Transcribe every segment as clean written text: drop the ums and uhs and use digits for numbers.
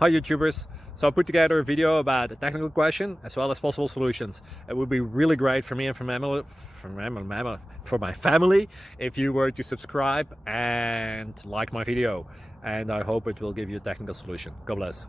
Hi YouTubers! So I put together a video about a technical question as well as possible solutions. It would be really great for me and for my family if you were to subscribe and like my video, and I hope it will give you a technical solution. God bless.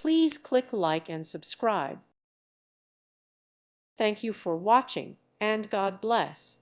Please click like and subscribe. Thank you for watching, and God bless.